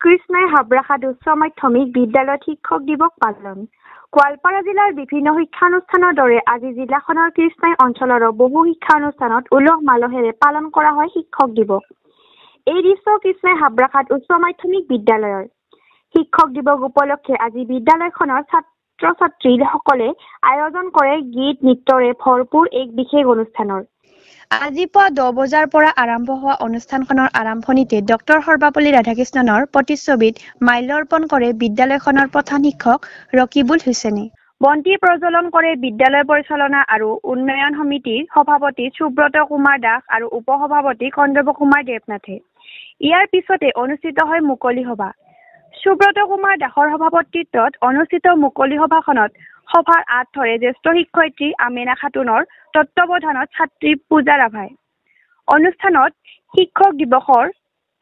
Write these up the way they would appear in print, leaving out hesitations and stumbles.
কৃষ্ণাই হাবৰাখাত উচ্চ মাধ্যমিক বিদ্যালয়ত শিক্ষক দিৱস পালন। গোৱালপাৰা জিলাৰ বিভিন্ন শিক্ষানুষ্ঠানৰ দৰে আজি জিলাখনৰ কৃষ্ণাই অঞ্চলৰ বহু শিক্ষানুষ্ঠানত উলহ মালহেৰে পালন কৰা হয় শিক্ষক দিৱস। এই দৃশ্য কৃষ্ণাই হাবৰাখাত উচ্চ মাধ্যমিক বিদ্যালয়ৰ। শিক্ষক দিৱস উপলক্ষে আজি বিদ্যালয়খনৰ ছাত্ৰ-ছাত্ৰীসকলে আয়োজন কৰে গীত নৃত্যৰে ভৰপূৰ এক বিশেষ অনুষ্ঠানৰ। আজি পুৱা 10 বজাৰ পৰা আৰম্ভ হোৱা অনুষ্ঠানখনৰ আৰম্ভণিতে ডক্টৰ সৰ্বপল্লী ৰাধাকৃষ্ণনৰ প্ৰতিচ্ছবিত মাল্যাৰ্পণ কৰে বিদ্যালয়খনৰ প্ৰধান শিক্ষক ৰকিবুল হুছেইনে। বন্তি প্ৰজ্বলন কৰে বিদ্যালয় পৰিচালনা আৰু উন্নয়ন সমিতিৰ সভাপতি সুব্ৰত কুমাৰ দাস আৰু উপসভাপতি কন্দৰ্প কুমাৰ দেৱনাথে। ইয়াৰ পিছতে অনুষ্ঠিত হয় মুকলি সভা। সুব্ৰত কুমাৰ দাসৰ সভাপতিত্বত অনুষ্ঠিত মুকলি সভাখনত সভাৰ আঁত ধৰে জ্যেষ্ঠ শিক্ষয়িত্ৰী আমেনা খাতুনৰ তত্ত্বাৱধানত ছাত্ৰী পূজা ৰাভাই। অনুষ্ঠানত শিক্ষক দিৱসৰ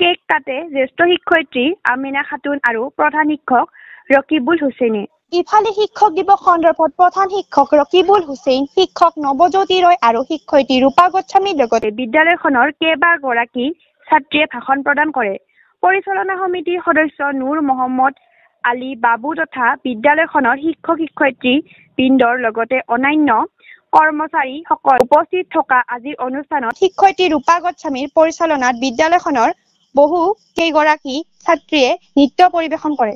কেক কাটে জ্যেষ্ঠ শিক্ষয়িত্ৰী আমেনা খাতুন আৰু প্ৰধান শিক্ষক ৰকিবুল হুছেইনে। ইফালে শিক্ষক দিৱস সন্দৰ্ভত প্ৰধান শিক্ষক ৰকিবুল হুছেইন, শিক্ষক নৱজ্যোতি ৰয় আৰু শিক্ষয়িত্ৰী ৰূপা গোস্বামীৰ লগতে বিদ্যালয়খনৰ কেইবাগৰাকী ছাত্ৰীয়ে ভাষণ প্ৰদান কৰে। পৰিচালনা সমিতিৰ সদস্য নুৰ মহম্মদ আলী বাবু তথা বিদ্যালয়খনৰ শিক্ষক শিক্ষয়িত্ৰী বৃন্দৰ লগতে অন্যান্য কৰ্মচাৰীসকল উপস্থিত থকা আজিৰ অনুষ্ঠানত শিক্ষয়িত্ৰী ৰূপা গোস্বামীৰ পৰিচালনাত বিদ্যালয়খনৰ বহু কেইগৰাকী ছাত্ৰীয়ে নৃত্য পৰিৱেশন কৰে।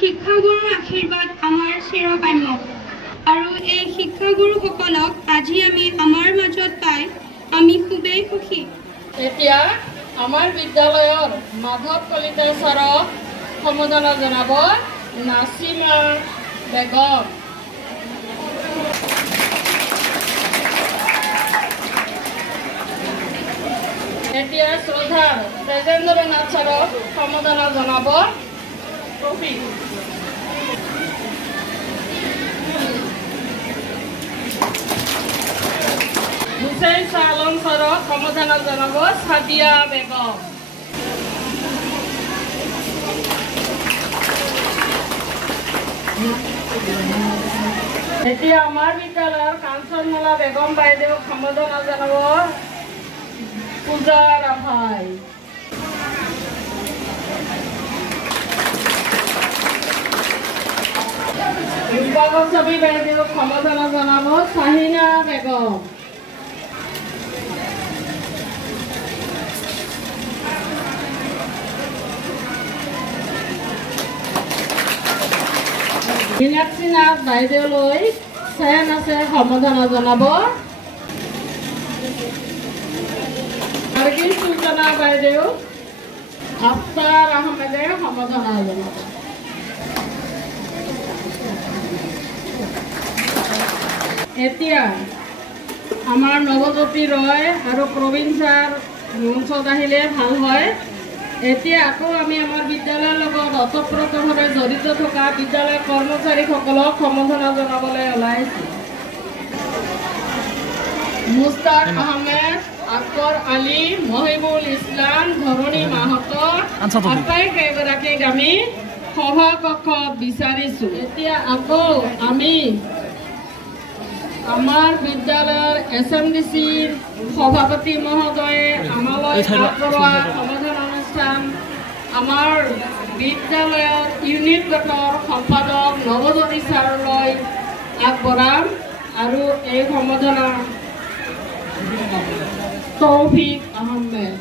শিক্ষাগুৰুৰ আশীৰ্বাদ আমাৰ চিৰকাম্য আৰু এই শিক্ষাগুৰুসকলক আজি আমি আমাৰ মাজত পাই আমি খুবেই সুখী। এতিয়া আমাৰ বিদ্যালয়ৰ মাধৱ কলিতা ছাৰক সম্বোধনা জনাব নাছিমা বেগম। এতিয়া শ্ৰদ্ধাৰ তেজেন্দ্ৰ নাথ ছাৰক সম্বোধনা জনাব হুছেইন শাহ আলম ছাৰক সম্বোধনা জনাব সাদিয়া বেগম। এতিয়া আমাৰ বিদ্যালয়ৰ কাঞ্চনমালা বেগম বাইদেউক সম্বোধনা জনাব পূজা ৰাভাই। ৰূপা গোস্বামী বাইদেউক সম্বোধনা জনাব শাহিনা বেগম। মীনাক্ষী নাথ বাইদেউলৈ চেন আছে সম্বোধনা জনাব। নাৰ্গিছ সুলতানা বাইদেউ আফতাৰ আহমেদে সম্বোধনা জনাব। এতিয়া আমাৰ নৱজ্যোতি ৰয় আৰু প্ৰবীণ ছাৰ মঞ্চত আহিলে ভাল হয়। এতিয়া আকৌ আমি আমাৰ বিদ্যালয়ৰ লগত ওতঃপ্ৰোতভাৱে জড়িত থকা বিদ্যালয়ৰ কৰ্মচাৰীসকলক সম্বোধনা জনাবলৈ ওলাইছোঁ। মুস্তাক আহমেদ, আকবৰ আলী, মহিবুল ইছলাম, ধৰণী মাহাতো আটাইকেইগৰাকীক আমি সভাকক্ষ বিচাৰিছোঁ। এতিয়া আকৌ আমি আমাৰ বিদ্যালয়ৰ SMDCৰ সভাপতি মহোদয়ে আমালৈ আগবঢ়োৱা সমাধান অনুষ্ঠান আমাৰ বিদ্যালয়ৰ ইউনিট গোটৰ সম্পাদক নৱজ্যোতি ছাৰলৈ আগবঢ়াম আৰু এই সম্বোধনা তৌফিক আহমেদ।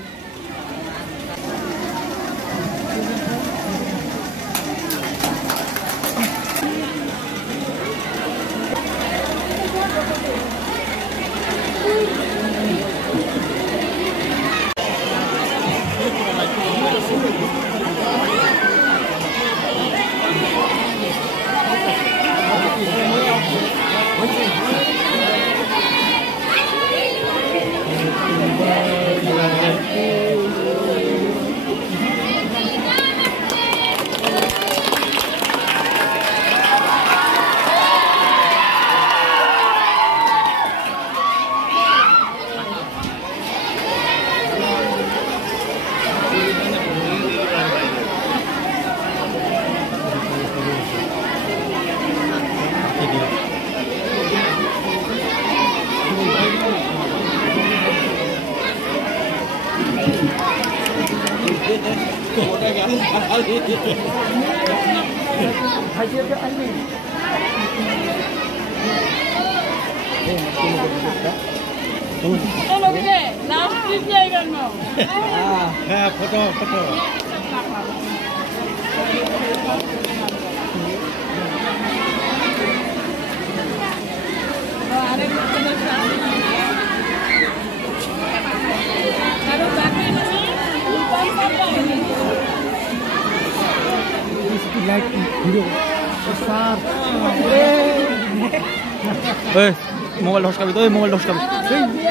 মোবাইল ঢসকাবি তো, মোবাইল ঢসকাবি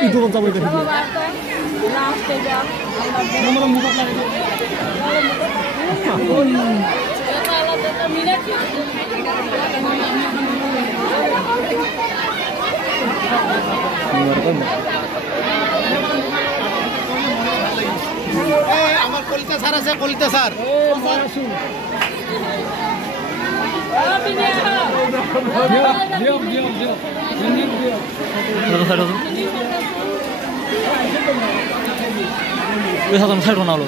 ইটো যাব দেখি আমার কলিতা স্যার আছে, কলিতা স্যার সাইড বানালো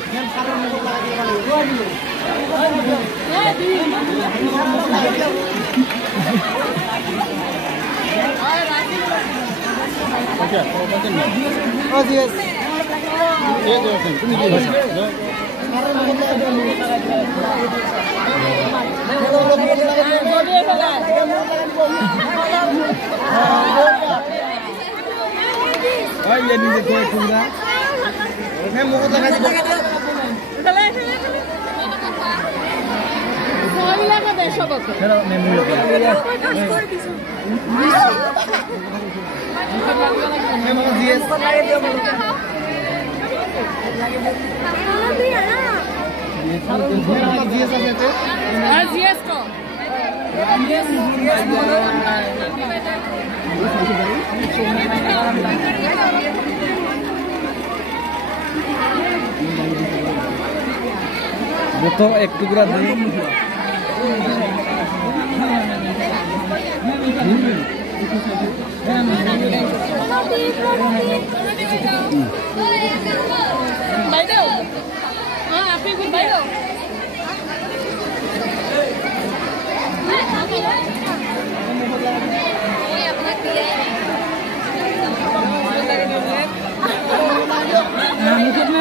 तो एक टुकड़ा दे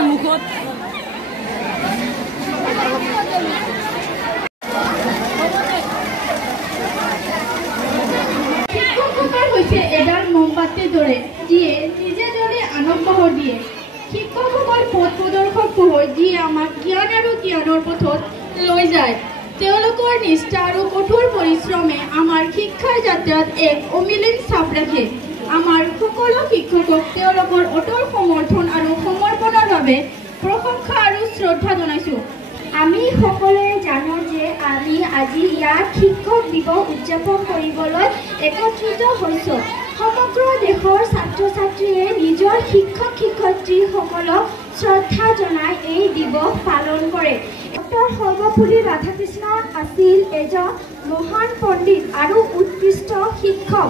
मुखत এডাল মোমবাতিৰ দৰে যিয়ে নিজে জ্বলি আনক পোহৰ দিয়ে। শিক্ষকসকল পথ প্ৰদৰ্শক পোহৰ যিয়ে আমাক জ্ঞান আৰু জ্ঞানৰ পথত লৈ যায়। তেওঁলোকৰ নিষ্ঠা আৰু কঠোৰ পৰিশ্ৰমে আমাৰ শিক্ষাৰ যাত্ৰাত এক অমিলিন ছাপ ৰাখে। আমাৰ সকলো শিক্ষকক তেওঁলোকৰ অটল সমৰ্থন আৰু সমৰ্পণৰ বাবে প্ৰশংসা আৰু শ্ৰদ্ধা জনাইছোঁ। আমি সকলোৱে জানো যে আমি আজি ইয়াত শিক্ষক দিৱস উদযাপন কৰিবলৈ একত্ৰিত হৈছোঁ। সমগ্ৰ দেশৰ দেশৰ ছাত্ৰ ছাত্ৰীয়ে নিজৰ শিক্ষক শিক্ষয়িত্ৰীসকলক শ্ৰদ্ধা জনাই এই দিৱস পালন কৰে। ডক্টৰ সৰ্বপল্লী ৰাধাকৃষ্ণন আছিল এজন মহান পণ্ডিত আৰু উৎকৃষ্ট শিক্ষক।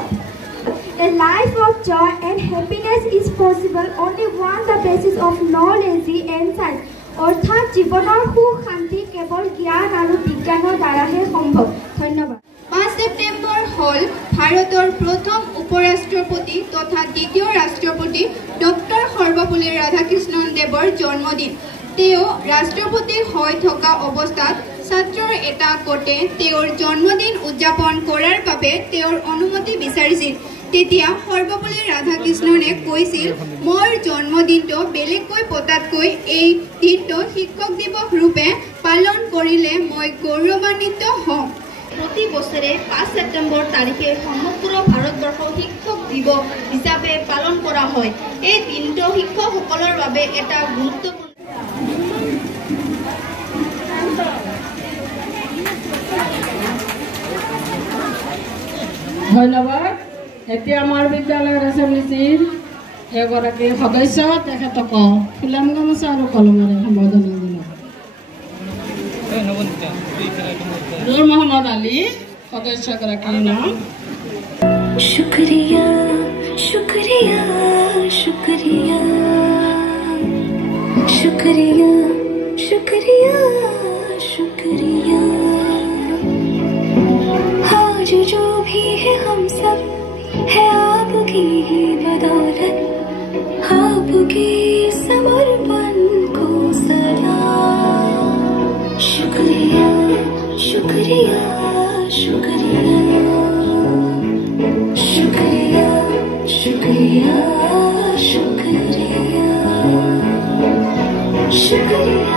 A life of joy and happiness is possible only on the basis of knowledge and science. অৰ্থাৎ জীৱনৰ সুখ শান্তি কেৱল জ্ঞান আৰু বিজ্ঞানৰ দ্বাৰাহে সম্ভৱ। ধন্যবাদ। 5 ছেপ্টেম্বৰ হ'ল ভাৰতৰ প্ৰথম উপৰাষ্ট্ৰপতি তথা দ্বিতীয় ৰাষ্ট্ৰপতি ডক্টৰ সৰ্বপল্লী ৰাধাকৃষ্ণন দেৱৰ জন্মদিন। তেওঁ ৰাষ্ট্ৰপতি হৈ থকা অৱস্থাত ছাত্ৰৰ এটা গোটে তেওঁৰ জন্মদিন উদযাপন কৰাৰ বাবে তেওঁৰ অনুমতি বিচাৰিছিল। তেতিয়া সৰ্বপল্লী ৰাধাকৃষ্ণনে কৈছিল, মোৰ জন্মদিনটো বেলেগকৈ পতাতকৈ এই দিনটো শিক্ষক দিৱস ৰূপে পালন কৰিলে মই গৌৰৱান্বিত হ'ম। প্ৰতি বছৰে 5 ছেপ্টেম্বৰ তাৰিখে সমগ্ৰ ভাৰতবৰ্ষ শিক্ষক দিৱস হিচাপে পালন কৰা হয়। এই দিনটো শিক্ষকসকলৰ বাবে এটা গুৰুত্বপূৰ্ণ। ধন্যবাদ। এতিয়া আমাৰ বিদ্যালয়ৰ এছেম্বলিৰ এগৰাকী সদস্য তেখেতক ফুলাম গামোচা আৰু কলমেৰে সম্বোধন জনাব। নূৰ মহম্মদ আলী সদস্যগৰাকীৰ নাম। शुक्रिया शुक्रिया शुक्रिया शुक्रिया शुक्रिया शुक्रिया आज जो भी है हम सब है आपकी ही बदौलत, आपकी समर्पण को सलाम। शुक्रिया शुक्रिया शुक्रिया शुक्रिया शुक्रिया शुक्रिया शुक्रिया शुक्रिया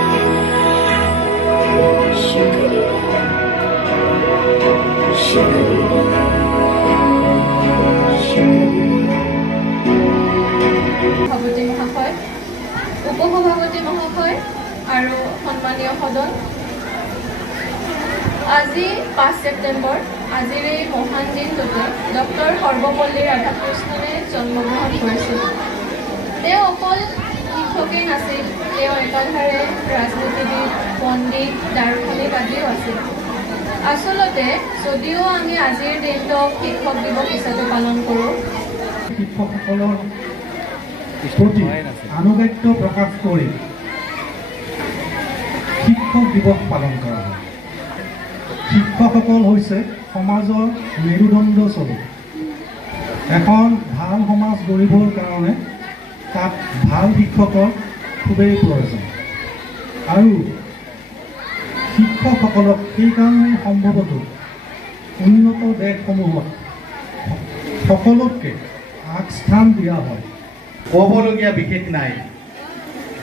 সভাপতি মহাশয়, উপসভাপতি মহাশয় আৰু সন্মানীয় সদন, আজি 5 ছেপ্টেম্বৰ, আজিৰ এই মহান দিনটোতে ডক্টৰ সৰ্বপল্লী ৰাধাকৃষ্ণনে জন্মগ্ৰহণ কৰিছিল। তেওঁ অকল শিক্ষকেই নাছিল, তেওঁ একাধাৰে ৰাজনীতিবিদ, পণ্ডিত, দাৰ্শনিক আদিও আছিল। আচলতে যদিও আমি আজিৰ দিনটোক শিক্ষক দিৱস হিচাপে পালন কৰোঁ, শিক্ষকসকলৰ প্ৰতি আনুগত্য প্ৰকাশ কৰি শিক্ষক দিৱস পালন কৰা হয়। শিক্ষকসকল হৈছে সমাজৰ মেৰুদণ্ড স্বৰূপ। এখন ভাল সমাজ গঢ়িবৰ কাৰণে তাত ভাল শিক্ষকৰ খুবেই প্ৰয়োজন। আৰু শিক্ষকসকলক সেইকাৰণে সম্ভৱতঃ উন্নত দেশসমূহত সকলোতকৈ আগস্থান দিয়া হয়। ক'বলগীয়া বিশেষ নাই,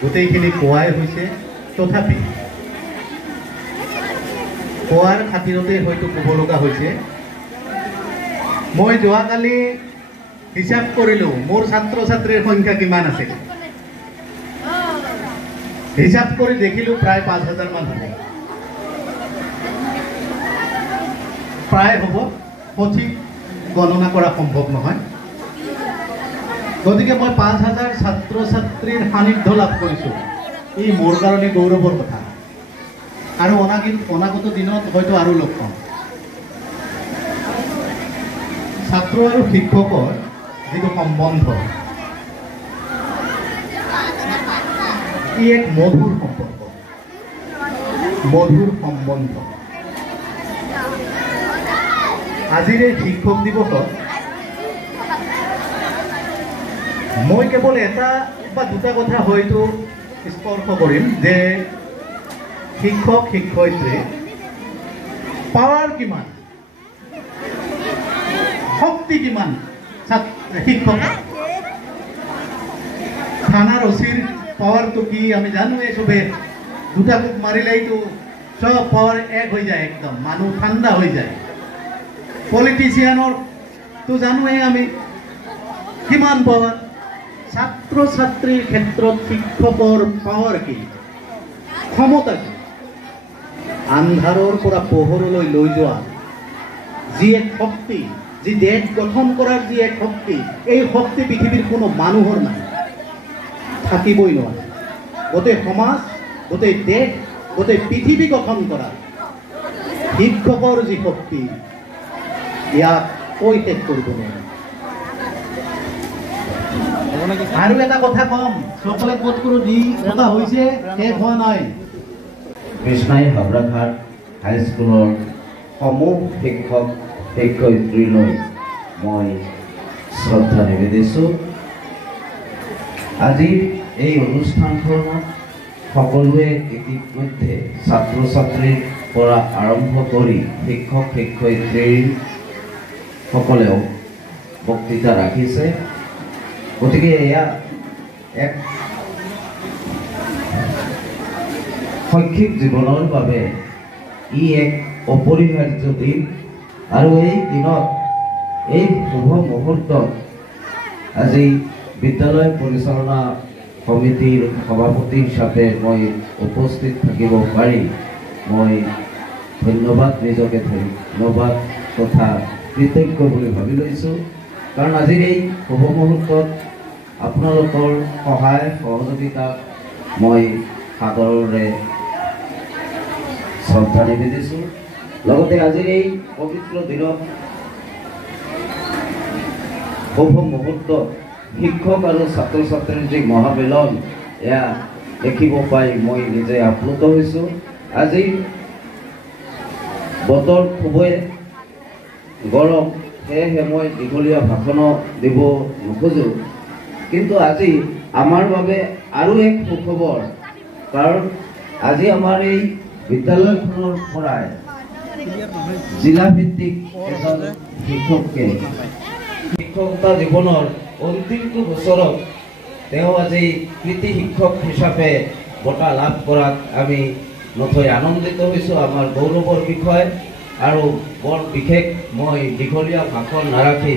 গোটেইখিনি কোৱাই হৈছে। তথাপি কোৱাৰ খাতিৰতে হয়তো ক'ব লগা হৈছে। মই যোৱাকালি হিচাপ কৰিলোঁ মোৰ ছাত্ৰ ছাত্ৰীৰ সংখ্যা কিমান আছিল। হিচাপ কৰি দেখিলোঁ প্ৰায় 5,000 মান হ'ব, প্ৰায় হ'ব, সঠিক গণনা কৰা সম্ভৱ নহয়। গতিকে মই 5,000 ছাত্ৰ ছাত্ৰীৰ সান্নিধ্য লাভ কৰিছোঁ, ই মোৰ কাৰণে গৌৰৱৰ কথা। আৰু অনাগত দিনত হয়তো আৰু লগ পাম। ছাত্ৰ আৰু শিক্ষকৰ যিটো সম্বন্ধ, ই এক মধুৰ সম্পৰ্ক, মধুৰ সম্বন্ধ। আজিৰ এই শিক্ষক দিৱসত মই কেৱল এটা বা দুটা কথা হয়তো স্পৰ্শ কৰিম যে শিক্ষক শিক্ষয়িত্ৰী পাৱাৰ কিমান, শক্তি কিমান। শিক্ষক থানাৰ অচিৰ পাৱাৰটো কি আমি জানোৱে চবে। দুটা কোপ মাৰিলেইতো চব পাৱাৰ এক হৈ যায়, একদম মানুহ ঠাণ্ডা হৈ যায়। পলিটিচিয়ানৰতো জানোৱে আমি কিমান পাৱাৰ। ছাত্ৰ ছাত্ৰীৰ ক্ষেত্ৰত শিক্ষকৰ পাৱাৰ কি, ক্ষমতা কি, আন্ধাৰৰ পৰা পোহৰলৈ লৈ যোৱা যি এক শক্তি, যি দেশ গঠন কৰাৰ যি এক শক্তি, এই শক্তি পৃথিৱীৰ কোনো মানুহৰ নাই, থাকিবই নোৱাৰে। গোটেই সমাজ, গোটেই দেশ, গোটেই পৃথিৱী গঠন কৰা শিক্ষকৰ যি শক্তি, ইয়াক কৈ শেষ কৰিব নোৱাৰে। আৰু এটা কথা কম, সকলে ক'ত কৰোঁ দি কথা হৈছে, শেষ হোৱা নাই। কৃষ্ণাই হাবৰাঘাট হাইস্কুলৰ সমূহ শিক্ষক শিক্ষয়িত্ৰীলৈ মই শ্ৰদ্ধা নিবেদিছোঁ। আজিৰ এই অনুষ্ঠানখনত সকলোৱে ইতিমধ্যে ছাত্ৰ ছাত্ৰীৰ পৰা আৰম্ভ কৰি শিক্ষক শিক্ষয়িত্ৰীৰ সকলেও বক্তৃতা ৰাখিছে। গতিকে এয়া এক শৈক্ষিক জীৱনৰ বাবে ই এক অপৰিহাৰ্য দিন, আৰু এই দিনত এই শুভ মুহূৰ্তত আজি বিদ্যালয় পৰিচালনা সমিতিৰ সভাপতি হিচাপে মই উপস্থিত থাকিব পাৰি মই ধন্যবাদ, নিজকে ধন্যবাদ তথা কৃতজ্ঞ বুলি ভাবি লৈছোঁ। কাৰণ আজিৰ এই শুভ মুহূৰ্তত আপোনালোকৰ সহায় সহযোগিতাক মই সাদৰেৰে শ্ৰদ্ধা নিবেদিছোঁ। লগতে আজিৰ এই পবিত্ৰ দিনত শুভ মুহূৰ্তত শিক্ষক আৰু ছাত্ৰ ছাত্ৰীৰ যি মহামিলন, এয়া দেখিব পাই মই নিজে আপ্লুত হৈছোঁ। আজি বতৰ খুবেই গৰম, সেয়েহে মই দীঘলীয়া ভাষণ দিব নোখোজোঁ, কিন্তু আজি আমাৰ বাবে আৰু এক সুখবৰ, কাৰণ আজি আমাৰ এই বিদ্যালয়খনৰ পৰাই জিলাভিত্তিক এজন শিক্ষকে শিক্ষকতা জীৱনৰ অন্তিমটো বছৰত তেওঁ আজি কৃতি শিক্ষক হিচাপে বঁটা লাভ কৰাত আমি নথৈ আনন্দিত হৈছোঁ, আমাৰ গৌৰৱৰ বিষয়। আৰু বৰ বিশেষ মই দীঘলীয়া ভাষণ নাৰাখি